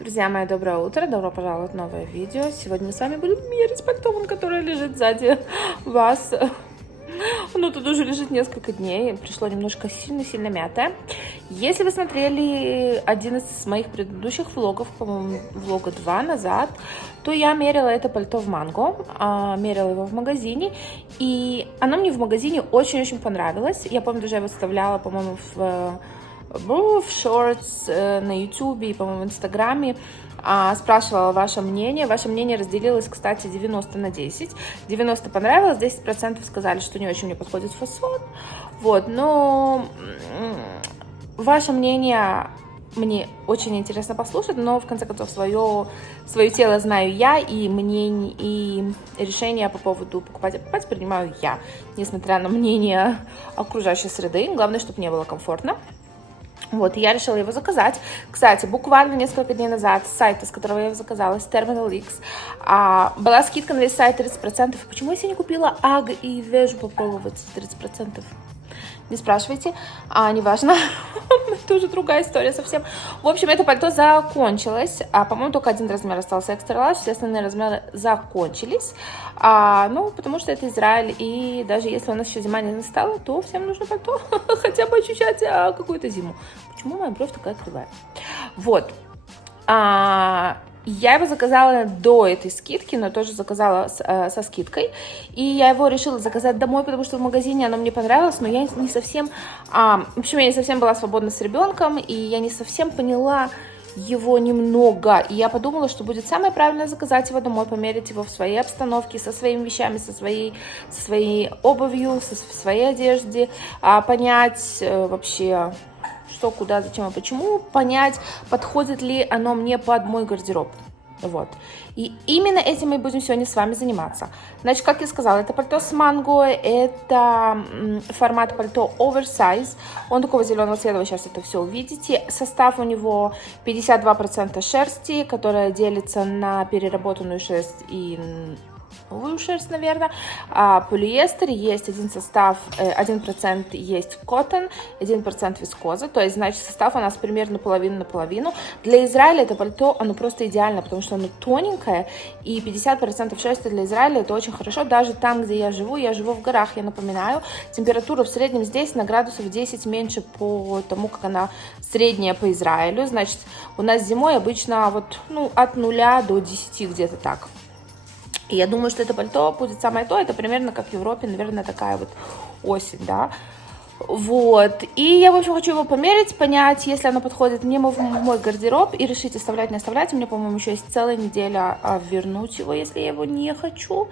Друзья мои, доброе утро, добро пожаловать в новое видео. Сегодня мы с вами будем мерить пальто, которое лежит сзади вас. Оно тут уже лежит несколько дней, пришло немножко сильно-сильно мятое. Если вы смотрели один из моих предыдущих влогов, по-моему, влога 2 назад, то я мерила это пальто в Манго, мерила его в магазине, и оно мне в магазине очень-очень понравилось. Я помню, даже я выставляла, по-моему, в шортс на ютубе и, по-моему, в инстаграме, спрашивала ваше мнение. Ваше мнение разделилось, кстати, 90 на 10. 90 понравилось, 10% сказали, что не очень мне подходит фасон. Вот, но ваше мнение мне очень интересно послушать, но в конце концов свое тело знаю я, и мнение, и решение по поводу покупать принимаю я, несмотря на мнение окружающей среды. Главное, чтобы мне было комфортно. Вот, я решила его заказать. Кстати, буквально несколько дней назад с сайта, с которого я его заказала, с Terminal X, была скидка на весь сайт 30%. Почему я себе не купила Аг и Вежу попробовать 30%? Не спрашивайте, неважно, это уже другая история совсем. В общем, это пальто закончилось, по-моему, только один размер остался, экстра ларж, все остальные размеры закончились, ну, потому что это Израиль, и даже если у нас еще зима не настала, то всем нужно пальто, хотя бы ощущать какую-то зиму. Почему моя бровь такая кривая? Вот. Я его заказала до этой скидки, но тоже заказала со скидкой. И я его решила заказать домой, потому что в магазине оно мне понравилось, но я не совсем... в общем, я не совсем была свободна с ребенком, и я не совсем поняла его немного. И я подумала, что будет самое правильное заказать его домой, померить его в своей обстановке, со своими вещами, со своей обувью, со своей одежде, понять вообще... что, куда, зачем и почему, понять, подходит ли оно мне под мой гардероб. Вот. И именно этим мы будем сегодня с вами заниматься. Значит, как я сказала, это пальто с манго, это формат пальто оверсайз. Он такого зеленого цвета, вы сейчас это все увидите. Состав у него 52% шерсти, которая делится на переработанную шерсть и новую шерсть, наверное. Полиэстер, есть один состав, 1% есть коттон, 1% вискоза, то есть, значит, состав у нас примерно половина на половину. Для Израиля это пальто, оно просто идеально, потому что оно тоненькое, и 50% шерсти для Израиля это очень хорошо, даже там, где я живу в горах, я напоминаю, температура в среднем здесь на градусов 10 меньше по тому, как она средняя по Израилю, значит, у нас зимой обычно вот, ну, от 0 до 10 где-то так. И я думаю, что это пальто будет самое то, это примерно как в Европе, наверное, такая вот осень, да. Вот, и я, в общем, хочу его померить, понять, если оно подходит мне в мой гардероб, и решить, оставлять, не оставлять. У меня, по-моему, еще есть целая неделя вернуть его, если я его не хочу.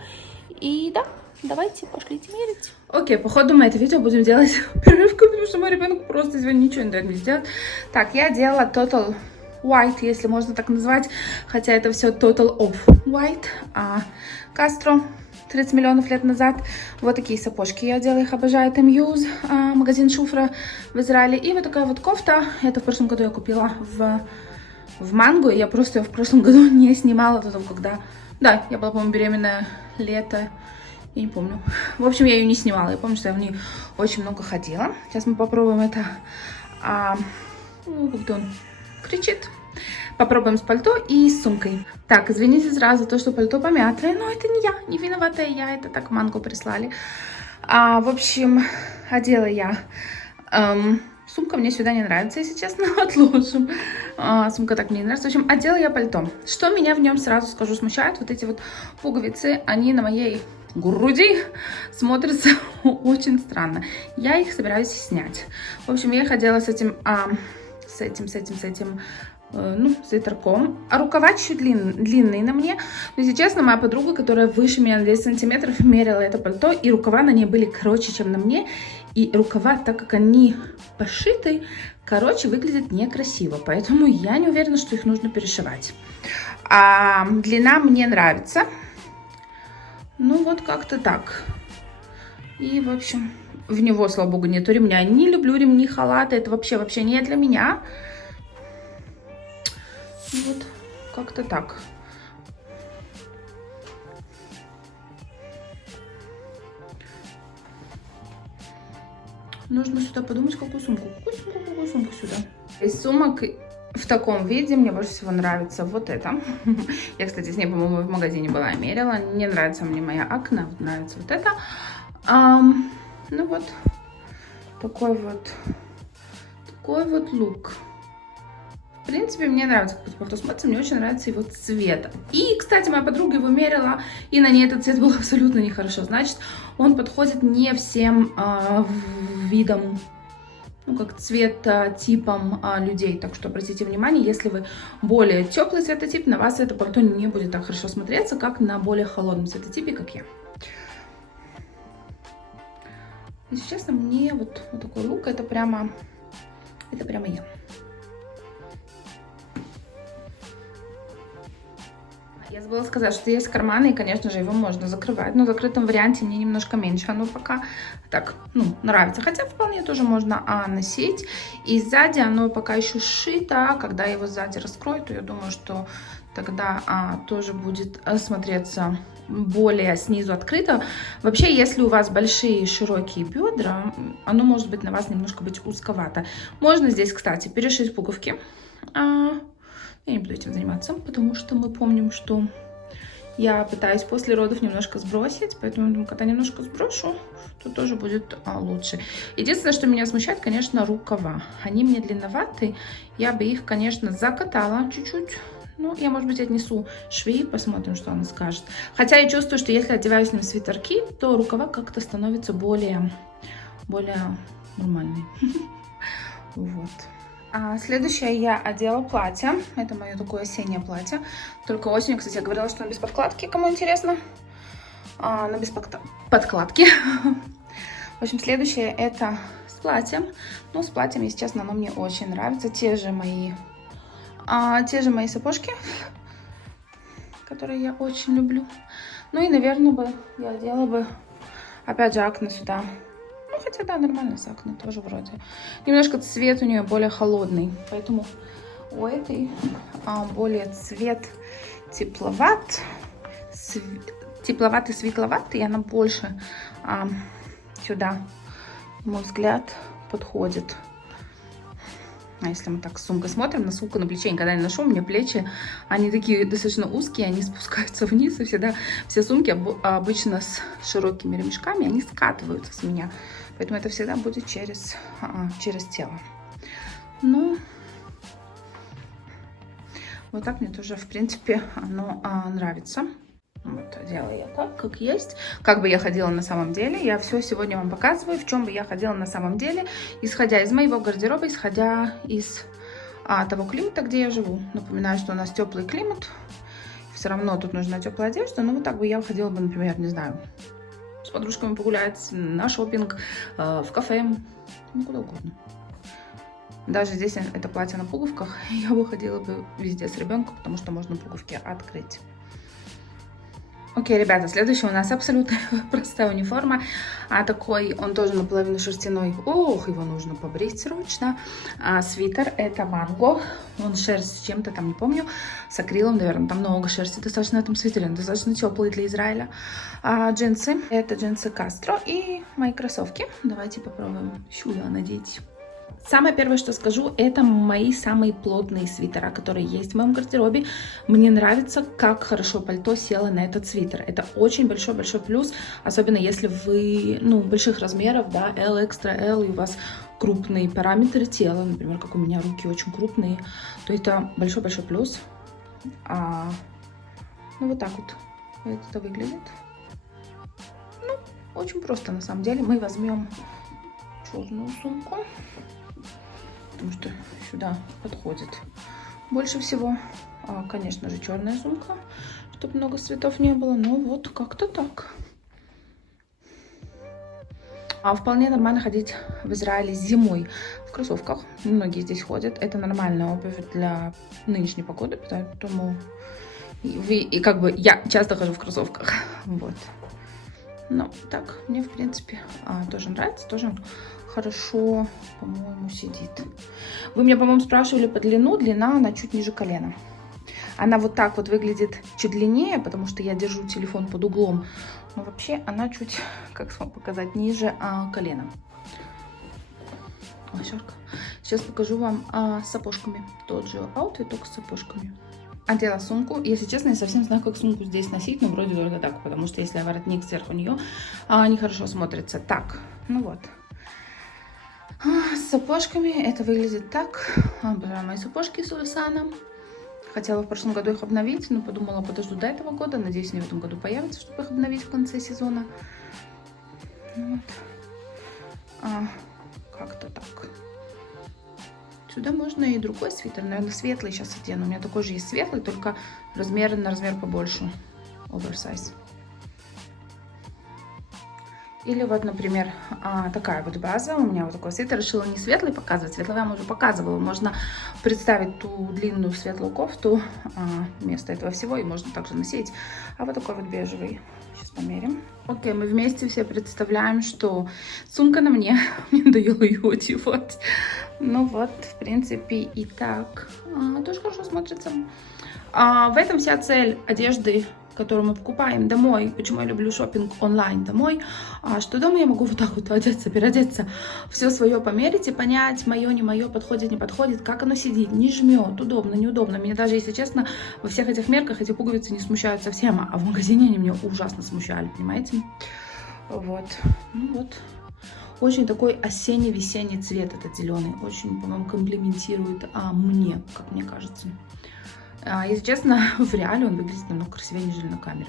И да, давайте, пошлите мерить. Окей, по ходу мы это видео будем делать перерывку, потому что мой ребенок просто сегодня ничего не дает мне сделать. Так, я делала Total White, если можно так назвать, хотя это все Total of White, Castro 30 миллионов лет назад. Вот такие сапожки я делаю, их обожаю, это Muse, магазин Шуфра в Израиле. И вот такая вот кофта, это в прошлом году я купила в Манго, я просто ее в прошлом году не снимала, потом когда, да, я была, по-моему, беременная лето, я не помню. В общем, я ее не снимала, я помню, что я в ней очень много ходила. Сейчас мы попробуем это, как он кричит. Попробуем с пальто и с сумкой. Так, извините сразу за то, что пальто помятое, но это не я, не виноватая я, это так Манго прислали. В общем, одела я. Сумка мне сюда не нравится, если честно, отложим. Сумка так мне не нравится. В общем, одела я пальто. Что меня в нем, сразу скажу, смущает, вот эти вот пуговицы, они на моей груди смотрятся очень странно. Я их собираюсь снять. В общем, я ходила с этим ну, свитерком. А рукава чуть длинные на мне. Но, если честно, моя подруга, которая выше меня на 10 сантиметров, мерила это пальто, и рукава на ней были короче, чем на мне. И рукава, так как они пошиты, короче, выглядят некрасиво. Поэтому я не уверена, что их нужно перешивать. Длина мне нравится. Ну, вот как-то так. И, в общем, в него, слава богу, нету ремня. Не люблю ремни, халаты. Это вообще не для меня. Вот, как-то так. Нужно сюда подумать, какую сумку. Какую сумку сюда? Из сумок в таком виде мне больше всего нравится вот это. Я, кстати, с ней, по-моему, в магазине была и мерила. Не нравится мне моя акне, вот нравится вот это. Ну вот, такой вот лук. В принципе, мне нравится, как это пальто смотрится, мне очень нравится его цвет. И, кстати, моя подруга его мерила, и на ней этот цвет был абсолютно нехорошо. Значит, он подходит не всем видам, ну, как цветотипом людей. Так что обратите внимание, если вы более теплый цветотип, на вас это пальто не будет так хорошо смотреться, как на более холодном цветотипе, как я. Если честно, мне вот такой лук, это прямо я. Я забыла сказать, что есть карманы, и, конечно же, его можно закрывать. Но в закрытом варианте мне немножко меньше. Оно пока так, ну, нравится. Хотя вполне тоже можно носить. И сзади оно пока еще сшито. Когда я его сзади раскрою, то я думаю, что тогда тоже будет смотреться более снизу открыто. Вообще, если у вас большие широкие бедра, оно может быть на вас немножко быть узковато. Можно здесь, кстати, перешить пуговки. Я не буду этим заниматься, потому что мы помним, что я пытаюсь после родов немножко сбросить, поэтому, думаю, когда немножко сброшу, то тоже будет лучше. Единственное, что меня смущает, конечно, рукава. Они мне длинноваты, я бы их, конечно, закатала чуть-чуть. Ну, я, может быть, отнесу швеи, посмотрим, что она скажет. Хотя я чувствую, что если одеваю с ним свитерки, то рукава как-то становятся более нормальные. Вот. Следующее я одела платье. Это мое такое осеннее платье. Только осенью, кстати, я говорила, что оно без подкладки, кому интересно. Оно без подкладки. В общем, следующее это с платьем. Ну, с платьем, если честно, оно мне очень нравится. Те же мои сапожки, которые я очень люблю. Ну и, наверное, я одела бы, опять же, акне сюда. Ну, хотя, да, нормально с акне тоже вроде. Немножко цвет у нее более холодный, поэтому у этой более цвет тепловатый, светловатый, и она больше сюда, на мой взгляд, подходит. А если мы так с сумкой смотрим, на сумку на плече никогда не ношу, у меня плечи, они такие достаточно узкие, они спускаются вниз, и всегда все сумки обычно с широкими ремешками, они скатываются с меня, поэтому это всегда будет через тело. Ну, вот так мне тоже, в принципе, оно нравится. Вот, делаю я так, как есть. Как бы я ходила на самом деле. Я все сегодня вам показываю, в чем бы я ходила на самом деле. Исходя из моего гардероба, исходя из того климата, где я живу. Напоминаю, что у нас теплый климат. Все равно тут нужна теплая одежда. Но вот так бы я ходила бы, например, не знаю, с подружками погулять, на шопинг, в кафе. Ну, куда угодно. Даже здесь это платье на пуговках. Я бы ходила бы везде с ребенком, потому что можно пуговки открыть. Окей, ребята, следующая у нас абсолютно простая униформа. Такой, он тоже наполовину шерстяной. Ох, его нужно побрить срочно. Свитер, это манго. Он шерсть с чем-то там, не помню. С акрилом, наверное, там много шерсти достаточно на этом свитере. Он достаточно теплый для Израиля. Джинсы, это джинсы Кастро. И мои кроссовки. Давайте попробуем сюда надеть. Самое первое, что скажу, это мои самые плотные свитера, которые есть в моем гардеробе. Мне нравится, как хорошо пальто село на этот свитер. Это очень большой-большой плюс, особенно если вы, больших размеров, да, L, Extra L, и у вас крупные параметры тела, например, как у меня руки очень крупные, то это большой-большой плюс. Вот так вот это выглядит. Очень просто на самом деле. Мы возьмем черную сумку, потому что сюда подходит больше всего, конечно же, черная сумка, чтобы много цветов не было. Ну вот как-то так. Вполне нормально ходить в Израиле зимой в кроссовках. Многие здесь ходят. Это нормальная обувь для нынешней погоды, поэтому я часто хожу в кроссовках. Вот. Но так мне, в принципе, тоже нравится, тоже хорошо, по-моему, сидит. Вы меня, по-моему, спрашивали по длина, она чуть ниже колена. Она вот так вот выглядит чуть длиннее, потому что я держу телефон под углом. Но вообще она чуть, как вам показать, ниже колена. Ой, жарко. Сейчас покажу вам с сапожками. Тот же аутфит, только с сапожками. Одела сумку. Если честно, я совсем знаю, как сумку здесь носить, но вроде только так, потому что если воротник сверху нее, нехорошо смотрится. Так, ну вот. С сапожками это выглядит так. Обожаю мои сапожки с Улисана. Хотела в прошлом году их обновить, но подумала, подожду до этого года. Надеюсь, они в этом году появятся, чтобы их обновить в конце сезона. Вот. Как-то так. Сюда можно и другой свитер, наверное, светлый сейчас одену. У меня такой же есть светлый, только на размер побольше. Оверсайз. Или вот, например, такая вот база. У меня вот такой свитер. Решила не светлый показывать. Светлый я вам уже показывала. Можно представить ту длинную светлую кофту вместо этого всего. И можно также носить. А вот такой вот бежевый. Сейчас померим. Окей, мы вместе все представляем, что сумка на мне. Мне надоело ее одевать. Ну вот, в принципе, и так. Тоже хорошо смотрится. В этом вся цель одежды, которую мы покупаем домой. Почему я люблю шопинг онлайн домой. Что дома я могу вот так вот одеться, переодеться, все свое померить и понять, мое, не мое, подходит, не подходит, как оно сидит, не жмет, удобно, неудобно. Меня даже, если честно, во всех этих мерках эти пуговицы не смущают совсем, а в магазине они меня ужасно смущали, понимаете? Вот, ну вот. Очень такой осенне-весенний цвет этот зеленый. Очень, по-моему, комплиментирует мне, как мне кажется. Если честно, в реале он выглядит намного красивее, нежели на камере.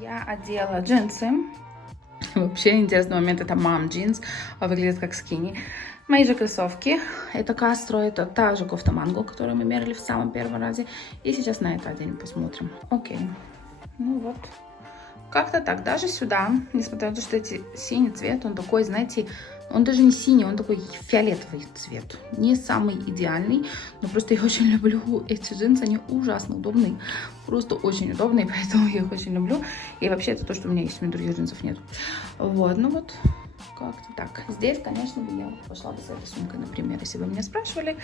Я одела джинсы. Вообще интересный момент, это мам джинс. Выглядит как скини. Мои же кроссовки. Это Кастро, это та же кофта Манго, которую мы мерили в самом первом разе. И сейчас на это оденем, посмотрим. Окей. Ну вот. Как-то так. Даже сюда, несмотря на то, что эти синий цвет, он такой, знаете, он даже не синий, он такой фиолетовый цвет. Не самый идеальный, но просто я очень люблю эти джинсы, они ужасно удобные. Просто очень удобные, поэтому я их очень люблю. И вообще это то, что у меня есть, у меня других джинсов нет. Вот, ну вот, как-то так. Здесь, конечно, бы я пошла бы с этой сумкой, например, если вы меня спрашивали.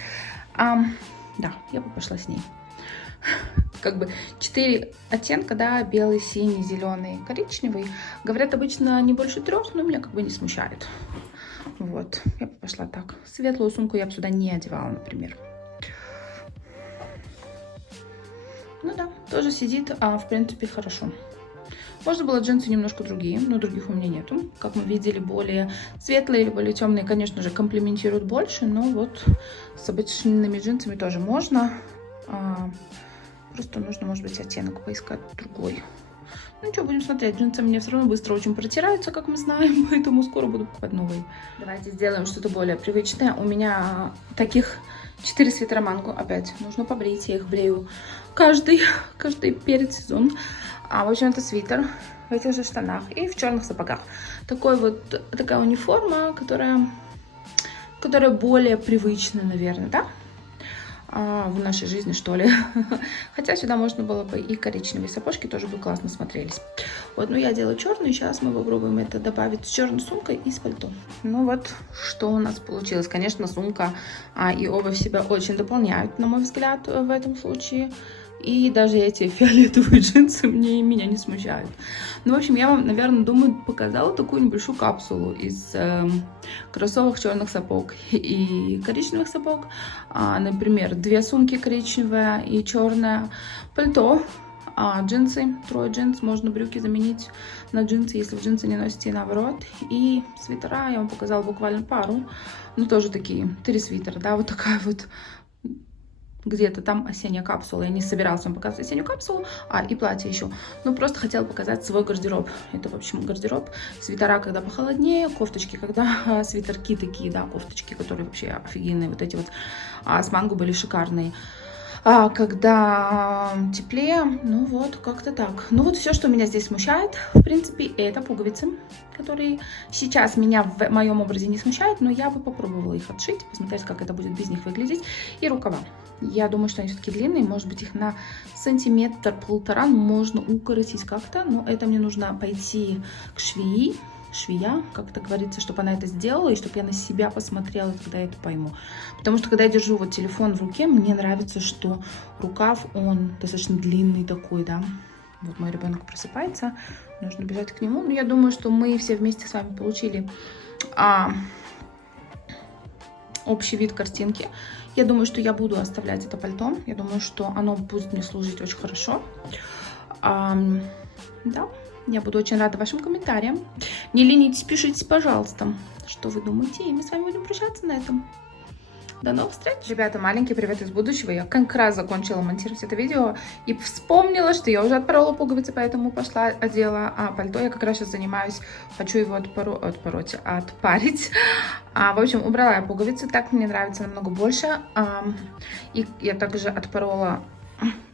Да, я бы пошла с ней. Как бы 4 оттенка, да, белый, синий, зеленый, коричневый. Говорят обычно не больше 3, но меня как бы не смущает. Вот, я бы пошла так. Светлую сумку я бы сюда не одевала, например. Ну да, тоже сидит, в принципе, хорошо. Можно было джинсы немножко другие, но других у меня нету. Как мы видели, более светлые или более темные, конечно же, комплиментируют больше, но вот с обычными джинсами тоже можно. Просто нужно, может быть, оттенок поискать другой. Ну что, будем смотреть. Джинсы мне все равно быстро очень протираются, как мы знаем, поэтому скоро буду покупать новые. Давайте сделаем что-то более привычное. У меня таких 4 свитера Манго. Опять нужно побрить, я их брею каждый перед сезон. В общем, это свитер в этих же штанах и в черных сапогах. Такая униформа, которая более привычная, наверное, да? В нашей жизни, что ли. Хотя сюда можно было бы и коричневые сапожки, тоже бы классно смотрелись. Вот, ну я делаю черный, сейчас мы попробуем это добавить с черной сумкой и с пальто. Ну вот, что у нас получилось. Конечно, сумка и обувь себя очень дополняют, на мой взгляд, в этом случае. И даже эти фиолетовые джинсы меня не смущают. Ну, в общем, я вам, наверное, думаю, показала такую небольшую капсулу из кроссовок, черных сапог и коричневых сапог. Например, 2 сумки коричневая и черная, пальто, джинсы, 3 джинс, можно брюки заменить на джинсы, если в джинсы не носите, и наоборот. И свитера я вам показала буквально пару, ну, тоже такие, 3 свитера, да, вот такая вот. Где-то там осенняя капсула. Я не собиралась вам показывать осеннюю капсулу, и платье еще. Ну, просто хотела показать свой гардероб. Это, в общем, гардероб. Свитера, когда похолоднее, кофточки, когда свитерки такие, да, кофточки, которые вообще офигенные. Вот эти вот с Манго были шикарные. Когда теплее, ну вот, как-то так. Ну вот все, что меня здесь смущает, в принципе, это пуговицы, которые сейчас меня в моем образе не смущают, но я бы попробовала их отшить, посмотреть, как это будет без них выглядеть. И рукава. Я думаю, что они все-таки длинные, может быть, их на 1-1,5 можно укоротить как-то, но это мне нужно пойти к швея, как это говорится, чтобы она это сделала, и чтобы я на себя посмотрела, когда я это пойму. Потому что, когда я держу вот телефон в руке, мне нравится, что рукав, он достаточно длинный такой, да. Вот мой ребенок просыпается, нужно бежать к нему. Но я думаю, что мы все вместе с вами получили общий вид картинки. Я думаю, что я буду оставлять это пальто. Я думаю, что оно будет мне служить очень хорошо. Да, я буду очень рада вашим комментариям. Не ленитесь, пишите, пожалуйста, что вы думаете. И мы с вами будем прощаться на этом. До новых встреч! Ребята, маленький привет из будущего. Я как раз закончила монтировать это видео и вспомнила, что я уже отпорола пуговицы, поэтому пошла одела пальто. Я как раз сейчас занимаюсь, хочу его отпарить. В общем, убрала я пуговицы, так мне нравится намного больше. И я также отпорола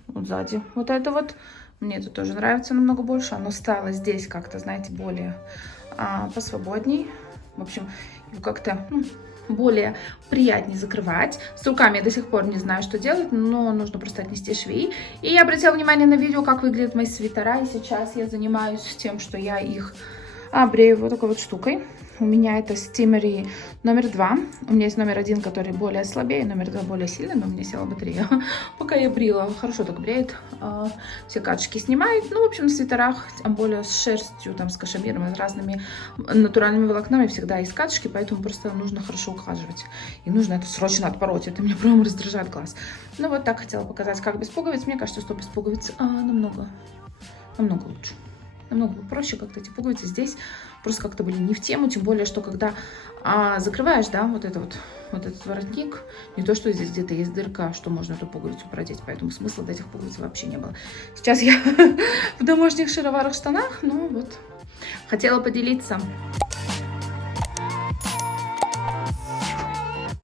вот сзади вот это вот. Мне это тоже нравится намного больше. Оно стало здесь как-то, знаете, более посвободней. В общем, как-то более приятнее закрывать. С руками я до сих пор не знаю, что делать, но нужно просто отнести швей. И я обратила внимание на видео, как выглядят мои свитера. И сейчас я занимаюсь тем, что я их брею вот такой вот штукой. У меня это Steamery номер 2. У меня есть номер 1, который более слабее, номер 2 более сильный, но у меня села батарея. Пока я брила, хорошо так бреет. Все катышки снимает. Ну, в общем, на свитерах, тем более с шерстью, там, с кашемиром, с разными натуральными волокнами всегда есть катышки, поэтому просто нужно хорошо ухаживать. И нужно это срочно отпороть. Это меня прям раздражает глаз. Ну, вот так хотела показать, как без пуговиц. Мне кажется, что без пуговиц намного лучше. Намного проще как-то эти пуговицы здесь просто как-то были не в тему, тем более, что когда закрываешь, да, вот этот воротник, не то, что здесь где-то есть дырка, что можно эту пуговицу продеть, поэтому смысла до этих пуговиц вообще не было. Сейчас я в домашних шароварах штанах, но вот хотела поделиться.